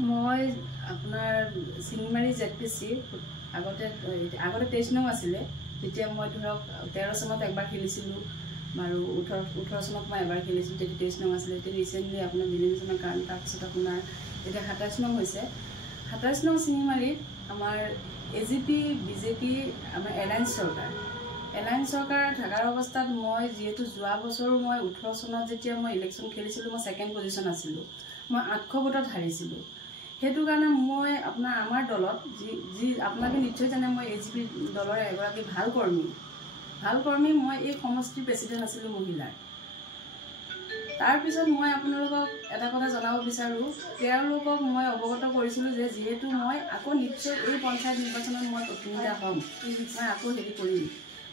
মই আপোনাৰ চিংমাৰী ZPC আগতে 23 নং আছিলে তেতিয়া মই ধৰক 13 চনত একবাৰ খেলিছিলোঁ আৰু 18 চনত মই এবাৰ খেলিছিলোঁ তেতিয়া 23 নং আছিলে এতিয়া ৰিচেণ্টলি আপোনাৰ ডিলিমিনেশ্যনৰ কাৰণে তাৰপিছত আপোনাৰ এতিয়া 27 নং হৈছে 27 নং চিংমাৰীত আমাৰ AGP BJP আমাৰ এলায়েন্স চৰকাৰ থকাৰ অৱস্থাত মই যিহেতু যোৱা বছৰো মই 18 চনত যেতিয়া মই ইলেকশ্যন খেলিছিলোঁ মই ছেকেণ্ড পজিশ্যন আছিলোঁ মই 800 ভোটত হাৰিছিলোঁ সেইটো কাৰণে মই আপোনাৰ আমাৰ দলত যি আপোনালোকে নিশ্চয় জানে মই AGP দলৰ এগৰাকী ভাল কৰ্মী মই এই সমষ্টিৰ প্ৰেচিডেণ্ট আছিলোঁ মহিলাৰ তাৰপিছত মই আপোনালোকক এটা কথা জনাব বিচাৰোঁ তেওঁলোকক মই অৱগত কৰিছিলোঁ যে যিহেতু মই আকৌ নিশ্চয় এই পঞ্চায়ত নিৰ্বাচনত মই প্ৰতিনিধিত্ব হ'ম মই আকৌ হেৰি কৰিম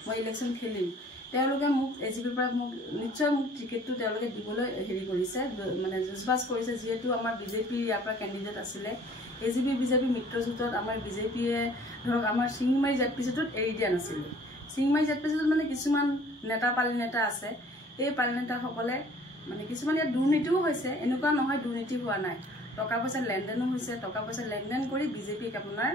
মই ইলেকশ্যন খেলিম তেওঁলোকে মোক AGPৰ পৰা মোক নিশ্চয় মোক টিকেটটো তেওঁলোকে দিবলৈ হেৰি কৰিছে মানে জুজবাজ কৰিছে যিহেতু আমাৰ BJP ইয়াৰ পৰা কেণ্ডিডেট আছিলে AGP BJP মিত্ৰজোঁটত আমাৰ BJPয়ে ধৰক আমাৰ চিংমাৰী ZPCটোত এৰি দিয়া নাছিলে চিংমাৰী ZPCটোত মানে কিছুমান পালি নেতা আছে এই পালি নেতাসকলে মানে কিছুমান ইয়াত দুৰ্নীতিও হৈছে এনেকুৱা নহয় দুৰ্নীতি হোৱা নাই টকা পইচা লেনদেনো হৈছে টকা পইচা লেনদেন কৰি BJPক আপোনাৰ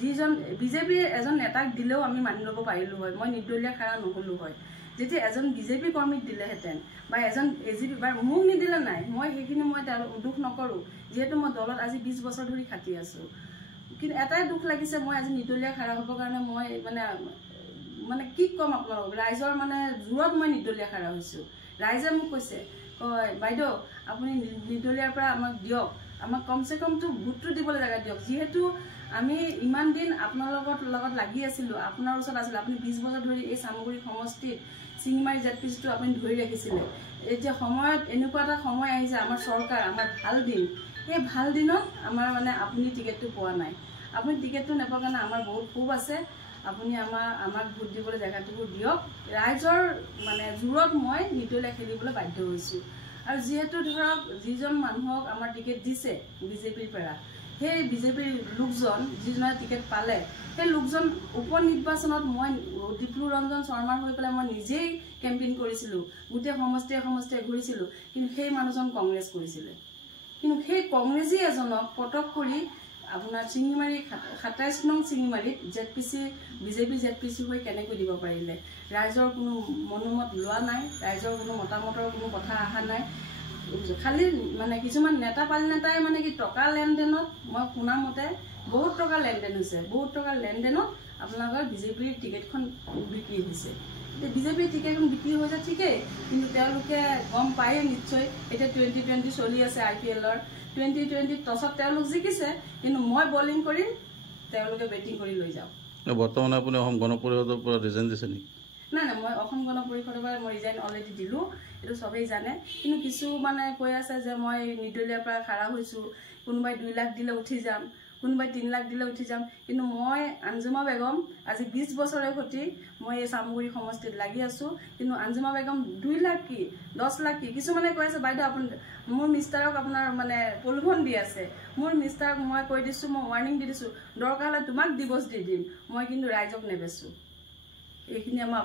যিজন BJP এজন নেতাক দিলেও আমি মানি ল'ব পাৰিলোঁ হয় মই নিৰ্দলীয় খাৰা নহ'লো হয় যেতিয়া এজন BJP কৰ্মীক দিলেহেঁতেন বা এজন AGP বা মোক নিদিলে নাই মই সেইখিনি মই দুখ নকৰোঁ যিহেতু মই দলত আজি 20 বছৰ ধৰি খাটি আছোঁ কিন্তু এটাই দুখ লাগিছে মই আজি নিৰ্দলীয় খাৰা হ'বৰ কাৰণে মই মানে কি ক'ম আপোনালোকক ৰাইজৰ মানে জোৰত মই নিৰ্দলীয় খাৰা হৈছোঁ ৰাইজে মোক কৈছে বাইদেউ আপুনি নিৰ্দলীয়াৰ পৰা আমাক দিয়ক আমাক কমচে কমটো ভোটটো দিবলৈ জেগা দিয়ক যিহেতু আমি ইমান দিন আপোনালোকৰ লগত লাগি আছিলোঁ আপোনাৰ ওচৰত আছিলোঁ আপুনি 20 বছৰ ধৰি এই চামগুৰি সমষ্টিত চিংমাৰী ZPCটো আপুনি ধৰি ৰাখিছিলে এতিয়া সময়ত এনেকুৱা এটা সময় আহিছে আমাৰ চৰকাৰ আমাৰ ভাল দিন এই ভাল দিনত আমাৰ মানে আপুনি টিকেটটো পোৱা নাই আপুনি টিকেটটো নোপোৱাৰ কাৰণে আমাৰ বহুত ক্ষোভ আছে আপুনি আমাক ভোট দিবলৈ জেগাটো দিয়ক ৰাইজৰ মানে জোৰত মই নিৰ্দলীয় খেলিবলৈ বাধ্য হৈছোঁ আৰু যিহেতু ধৰক যিজন মানুহক আমাৰ টিকেট দিছে BJPৰ পৰা সেই BJPৰ লোকজন যিজনে টিকেট পালে সেই লোকজন উপ নিৰ্বাচনত মই দীপলু ৰঞ্জন শৰ্মাৰ হৈ পেলাই মই নিজেই কেম্পেইন কৰিছিলোঁ গোটেই সমষ্টিয়ে ঘূৰিছিলোঁ কিন্তু সেই মানুহজন কংগ্ৰেছ কৰিছিলে কিন্তু সেই কংগ্ৰেছী এজনক পটক কৰি আপোনাৰ চিংমাৰী 27 নং চিংমাৰীত BJP ZPC হৈ কেনেকৈ দিব পাৰিলে ৰাইজৰ কোনো মনোমত লোৱা নাই ৰাইজৰ কোনো মতামতৰ কোনো কথা অহা নাই খালি মানে কিছুমান পালি নেতাই মানে কি টকা লেনদেনত মই শুনা মতে বহুত টকা লেনদেন হৈছে বহুত টকা লেনদেনত আপোনালোকৰ BJPৰ টিকেটখন বিক্ৰী হৈছে BJPৰ টিকেটখন বিক্ৰী হৈছে ঠিকেই কিন্তু তেওঁলোকে গম পায়ে নিশ্চয় এতিয়া 2020 চলি আছে IPLৰ 2020 টছত তেওঁলোক জিকিছে কিন্তু মই বলিং কৰিম তেওঁলোকে বেটিং কৰি লৈ যাওক বৰ্তমান আপুনি অসম গণ পৰিষদৰ পৰা ৰিজাইন দিছে নেকি নাই মই অসম গণ পৰিষদৰ পৰা মই ৰিজাইন অলৰেডি দিলোঁ এইটো চবেই জানে কিন্তু কিছু মানে কৈ আছে যে মই নিৰ্দলীয়াৰ পৰা খাৰা হৈছোঁ কোনোবাই 2 লাখ দিলে উঠি যাম কোনোবাই 3 লাখ দিলে উঠি যাম কিন্তু মই আঞ্জুমা বেগম আজি 20 বছৰে সতি মই এই চামগুৰি সমষ্টিত লাগি আছোঁ কিন্তু আঞ্জুমা বেগম 2 লাখ কি 10 লাখ কি কিছুমানে কৈ আছে বাইদেউ আপুনি মোৰ মিষ্টাৰক আপোনাৰ মানে প্ৰলোভন দি আছে মোৰ মিষ্টাৰক মই কৈ দিছোঁ মই ৱাৰ্ণিং দি দিছোঁ দৰকাৰ হ'লে তোমাক ডিভোৰ্চ দি দিম মই কিন্তু ৰাইজক নেবেচোঁ এইখিনি আমাৰ